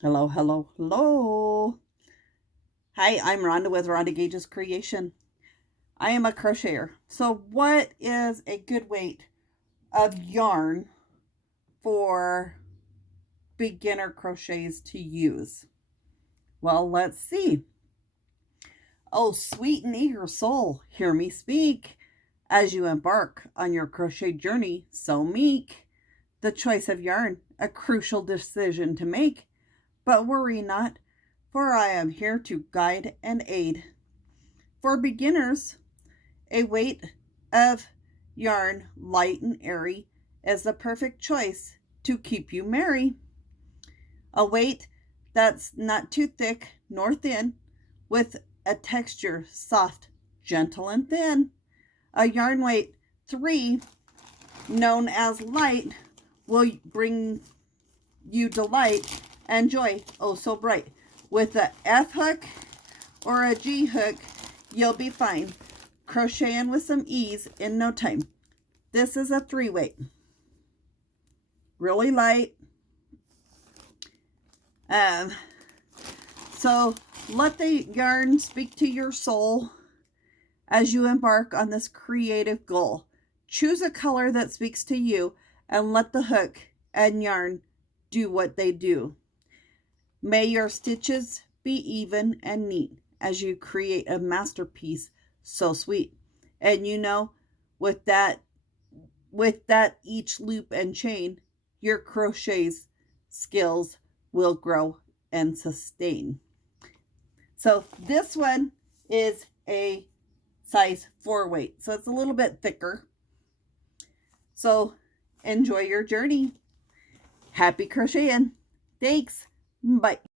Hello, hello, hello. Hi, I'm Rhonda with Rhonda Gage's Creation. I am a crocheter. So what is a good weight of yarn for beginner crochets to use? Well, let's see. Oh, sweet and eager soul, hear me speak. As you embark on your crochet journey so meek, the choice of yarn, a crucial decision to make. But worry not, for I am here to guide and aid. For beginners, a weight of yarn light and airy is the perfect choice to keep you merry. A weight that's not too thick nor thin, with a texture soft, gentle, and thin. A yarn weight 3, known as light, will bring you delight and joy, oh so bright. With a F hook or a G hook, you'll be fine, crocheting with some ease in no time. This is a 3 weight, really light. So let the yarn speak to your soul as you embark on this creative goal. Choose a color that speaks to you and let the hook and yarn do what they do. May your stitches be even and neat as you create a masterpiece so sweet. And you know, with that each loop and chain, your crochet skills will grow and sustain. So this one is a size 4 weight, so it's a little bit thicker. So enjoy your journey. Happy crocheting. Thanks. Bye.